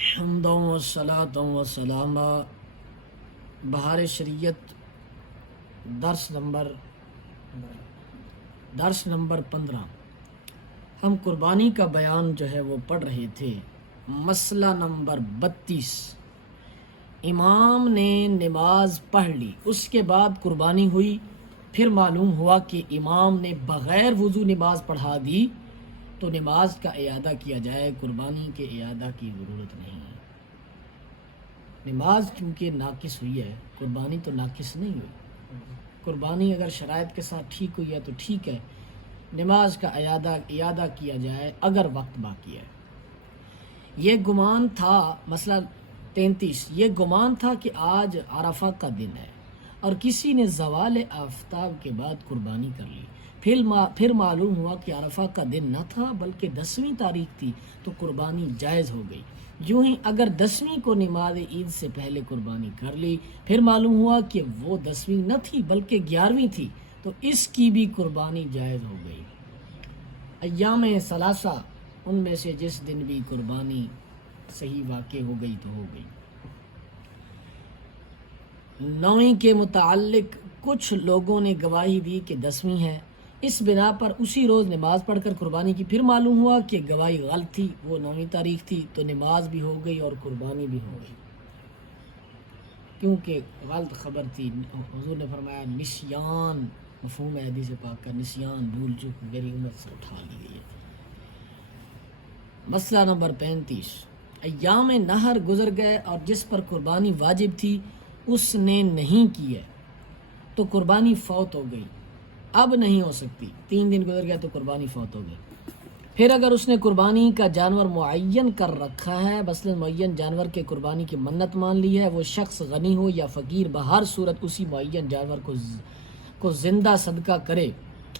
حمد و صلاۃ و سلام بہار شریعت درس نمبر 15 ہم قربانی کا بیان جو ہے وہ پڑھ رہے تھے۔ مسئلہ نمبر 32، امام نے نماز پڑھ لی، اس کے بعد قربانی ہوئی، پھر معلوم ہوا کہ امام نے بغیر وضو نماز پڑھا دی تو نماز کا اعادہ کیا جائے، قربانی کے اعادہ کی ضرورت نہیں۔ نماز چونکہ ناقص ہوئی ہے، قربانی تو ناقص نہیں ہوئی۔ قربانی اگر شرائط کے ساتھ ٹھیک ہوئی ہے تو ٹھیک ہے، نماز کا اعادہ کیا جائے اگر وقت باقی ہے۔ یہ گمان تھا، مسئلہ 33، یہ گمان تھا کہ آج عرفہ کا دن ہے اور کسی نے زوال آفتاب کے بعد قربانی کر لی، پھر معلوم ہوا کہ عرفہ کا دن نہ تھا بلکہ 10ویں تاریخ تھی تو قربانی جائز ہو گئی۔ یوں ہی اگر 10ویں کو نماز عید سے پہلے قربانی کر لی، پھر معلوم ہوا کہ وہ 10ویں نہ تھی بلکہ 11ویں تھی تو اس کی بھی قربانی جائز ہو گئی۔ ایام ثلاثہ ان میں سے جس دن بھی قربانی صحیح واقع ہو گئی تو ہو گئی۔ 9ویں کے متعلق کچھ لوگوں نے گواہی دی کہ 10ویں ہے، اس بنا پر اسی روز نماز پڑھ کر قربانی کی، پھر معلوم ہوا کہ گواہی غلط تھی، وہ 9ویں تاریخ تھی تو نماز بھی ہو گئی اور قربانی بھی ہو گئی، کیونکہ غلط خبر تھی۔ حضور نے فرمایا نسیان، مفہوم ہے حدیث پاک کا، نسیان بھول چوک میری امت سے اٹھا لی گئی ہے۔ مسئلہ نمبر 35، ایام نہر گزر گئے اور جس پر قربانی واجب تھی اس نے نہیں کی ہے تو قربانی فوت ہو گئی، اب نہیں ہو سکتی۔ 3 دن گزر گئے تو قربانی فوت ہو گئی۔ پھر اگر اس نے قربانی کا جانور معین کر رکھا ہے، مثلا معین جانور کے قربانی کی منت مان لی ہے، وہ شخص غنی ہو یا فقیر، بہر صورت اسی معین جانور کو زندہ صدقہ کرے،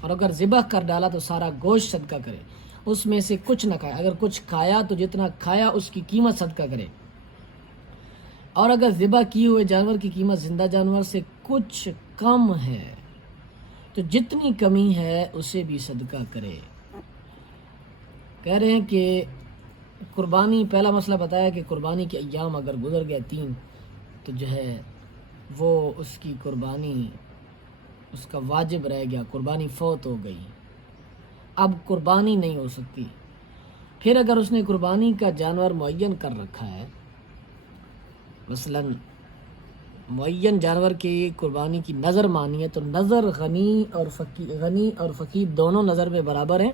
اور اگر ذبح کر ڈالا تو سارا گوشت صدقہ کرے، اس میں سے کچھ نہ کھائے، اگر کچھ کھایا تو جتنا کھایا اس کی قیمت صدقہ کرے، اور اگر ذبح کیے ہوئے جانور کی قیمت زندہ جانور سے کچھ کم ہے تو جتنی کمی ہے اسے بھی صدقہ کرے۔ کہہ رہے ہیں کہ قربانی، پہلا مسئلہ بتایا کہ قربانی کے ایام اگر گزر گئے 3 تو جو ہے وہ اس کی قربانی، اس کا واجب رہ گیا، قربانی فوت ہو گئی، اب قربانی نہیں ہو سکتی۔ پھر اگر اس نے قربانی کا جانور معین کر رکھا ہے، مثلا معین جانور کی قربانی کی نظر مانی ہے تو نظر غنی اور فقیر دونوں نظر میں برابر ہیں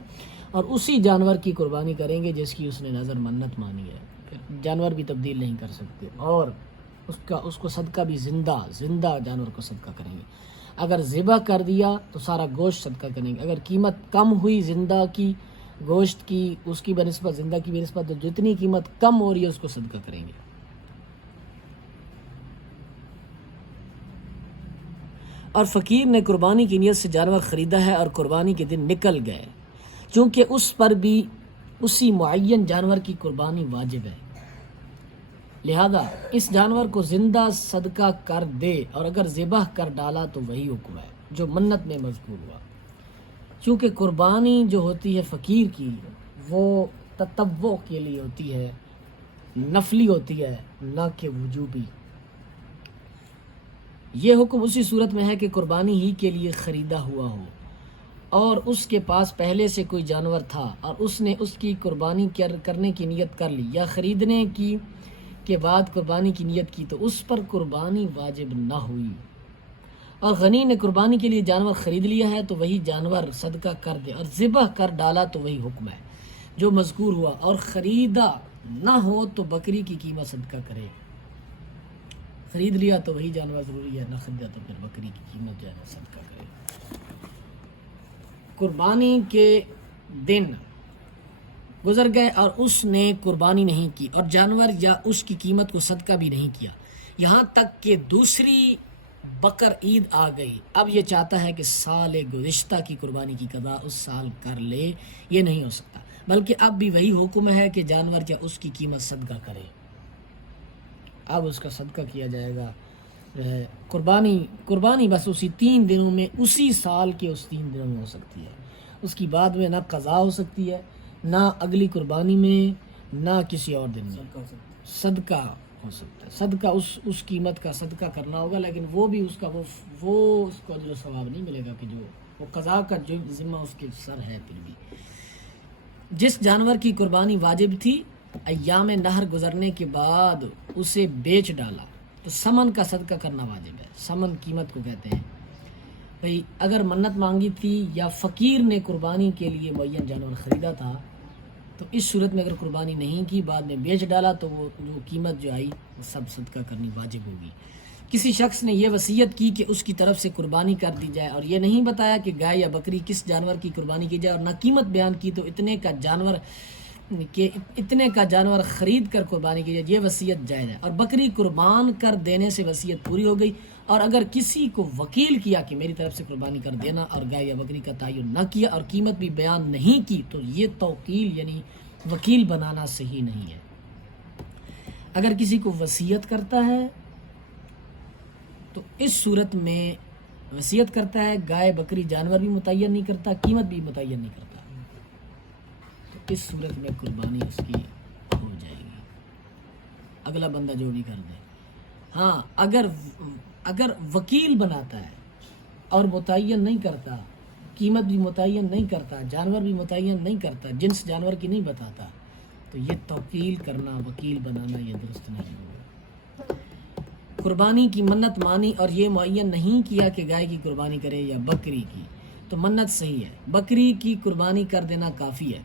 اور اسی جانور کی قربانی کریں گے جس کی اس نے نظر منت مانی ہے، پھر جانور بھی تبدیل نہیں کر سکتے، اور اس کو صدقہ بھی زندہ جانور کو صدقہ کریں گے۔ اگر ذبح کر دیا تو سارا گوشت صدقہ کریں گے، اگر قیمت کم ہوئی زندہ کی گوشت کی، اس کی بنسبت زندہ کی بنسبت، تو جتنی قیمت کم ہو رہی ہے اس کو صدقہ کریں گے۔ اور فقیر نے قربانی کی نیت سے جانور خریدا ہے اور قربانی کے دن نکل گئے، چونکہ اس پر بھی اسی معین جانور کی قربانی واجب ہے، لہذا اس جانور کو زندہ صدقہ کر دے، اور اگر ذبح کر ڈالا تو وہی حکم ہے جو منت میں مذکور ہوا، چونکہ قربانی جو ہوتی ہے فقیر کی وہ تطوع کے لیے ہوتی ہے، نفلی ہوتی ہے، نہ کہ وجوبی۔ یہ حکم اسی صورت میں ہے کہ قربانی ہی کے لیے خریدا ہوا ہو اور اس کے پاس پہلے سے کوئی جانور تھا اور اس نے اس کی قربانی کرنے کی نیت کر لی، یا خریدنے کی کے بعد قربانی کی نیت کی تو اس پر قربانی واجب نہ ہوئی، اور غنی نے قربانی کے لیے جانور خرید لیا ہے تو وہی جانور صدقہ کر دے، اور ذبح کر ڈالا تو وہی حکم ہے جو مذکور ہوا، اور خریدا نہ ہو تو بکری کی قیمت صدقہ کرے، خرید لیا تو وہی جانور ضروری ہے، نہ خریدا تو پھر بکری کی قیمت جو ہے صدقہ کرے۔ قربانی کے دن گزر گئے اور اس نے قربانی نہیں کی اور جانور یا اس کی قیمت کو صدقہ بھی نہیں کیا، یہاں تک کہ دوسری بقر عید آ گئی، اب یہ چاہتا ہے کہ سال گزشتہ کی قربانی کی قضا اس سال کر لے، یہ نہیں ہو سکتا، بلکہ اب بھی وہی حکم ہے کہ جانور یا اس کی قیمت صدقہ کرے، اب اس کا صدقہ کیا جائے گا۔ قربانی بس اسی 3 دنوں میں، اسی سال کے اس 3 دنوں میں ہو سکتی ہے، اس کی بعد میں نہ قضا ہو سکتی ہے، نہ اگلی قربانی میں، نہ کسی اور دن میں صدقہ ہو سکتا ہے، صدقہ اس قیمت کا صدقہ کرنا ہوگا، لیکن وہ بھی اس کا وہ اس کو اجر و ثواب نہیں ملے گا کہ جو وہ قضا کا جو ذمہ اس کے سر ہے۔ پھر بھی جس جانور کی قربانی واجب تھی ایام نہر گزرنے کے بعد اسے بیچ ڈالا تو سمن کا صدقہ کرنا واجب ہے۔ سمن قیمت کو کہتے ہیں۔ بھئی اگر منت مانگی تھی یا فقیر نے قربانی کے لیے معین جانور خریدا تھا تو اس صورت میں اگر قربانی نہیں کی، بعد میں بیچ ڈالا، تو وہ جو قیمت جو آئی وہ سب صدقہ کرنی واجب ہوگی۔ کسی شخص نے یہ وصیت کی کہ اس کی طرف سے قربانی کر دی جائے اور یہ نہیں بتایا کہ گائے یا بکری کس جانور کی قربانی کی جائے اور نہ قیمت بیان کی، تو اتنے کا جانور خرید کر قربانی کی جائے، یہ وصیت جائز ہے۔ اور بکری قربان کر دینے سے وصیت پوری ہو گئی، اور اگر کسی کو وکیل کیا کہ میری طرف سے قربانی کر دینا اور گائے یا بکری کا تعین نہ کیا اور قیمت بھی بیان نہیں کی، تو یہ توکیل یعنی وکیل بنانا صحیح نہیں ہے۔ اگر کسی کو وصیت کرتا ہے تو اس صورت میں وصیت کرتا ہے، گائے بکری جانور بھی متعین نہیں کرتا، قیمت بھی متعین نہیں کرتا، تو اس صورت میں قربانی اس کی ہو جائے گی، اگلا بندہ جو بھی کر دے۔ ہاں اگر وکیل بناتا ہے اور متعین نہیں کرتا، قیمت بھی متعین نہیں کرتا، جانور بھی متعین نہیں کرتا، جنس جانور کی نہیں بتاتا، تو یہ توکیل کرنا، وکیل بنانا یہ درست نہیں ہوگا۔ قربانی کی منت مانی اور یہ معین نہیں کیا کہ گائے کی قربانی کرے یا بکری کی، تو منت صحیح ہے، بکری کی قربانی کر دینا کافی ہے۔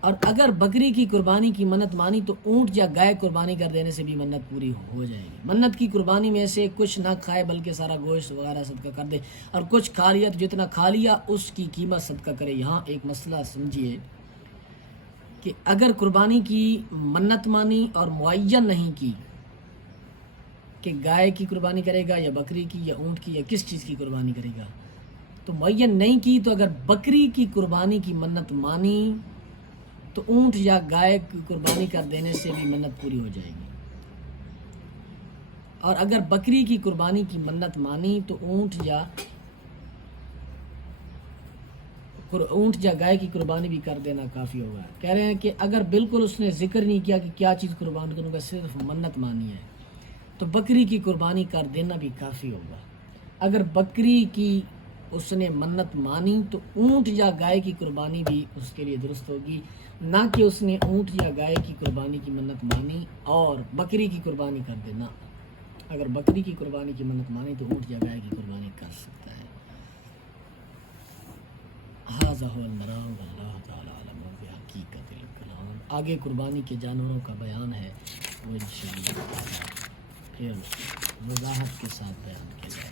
اور اگر بکری کی قربانی کی منت مانی تو اونٹ یا گائے قربانی کر دینے سے بھی منت پوری ہو جائے گی۔ منت کی قربانی میں سے کچھ نہ کھائے بلکہ سارا گوشت وغیرہ صدقہ کر دے، اور کچھ کھا لیا تو جتنا کھا لیا اس کی قیمت صدقہ کرے۔ یہاں ایک مسئلہ سمجھیے کہ اگر قربانی کی منت مانی اور معین نہیں کی کہ گائے کی قربانی کرے گا یا بکری کی یا اونٹ کی یا کس چیز کی قربانی کرے گا، تو معین نہیں کی، تو اگر بکری کی قربانی کی منت مانی تو اونٹ یا گائے کی قربانی کر دینے سے بھی منت پوری ہو جائے گی۔ اور اگر بکری کی قربانی کی منت مانی تو اونٹ یا گائے کی قربانی بھی کر دینا کافی ہوگا۔ کہہ رہے ہیں کہ اگر بالکل اس نے ذکر نہیں کیا کہ کیا چیز قربان کروں گا، صرف منت مانی ہے، تو بکری کی قربانی کر دینا بھی کافی ہوگا۔ اگر بکری کی اس نے منت مانی تو اونٹ یا گائے کی قربانی بھی اس کے لیے درست ہوگی، نہ کہ اس نے اونٹ یا گائے کی قربانی کی منت مانی اور بکری کی قربانی کر دینا۔ اگر بکری کی قربانی کی منت مانی تو اونٹ یا گائے کی قربانی کر سکتا ہے۔ ھذا ھو المرام واللہ تعالی اعلم بحقیقت الکلام۔ آگے قربانی کے جانوروں کا بیان ہے، وہ انشاءاللہ پھر وضاحت کے ساتھ بیان کیا جائے۔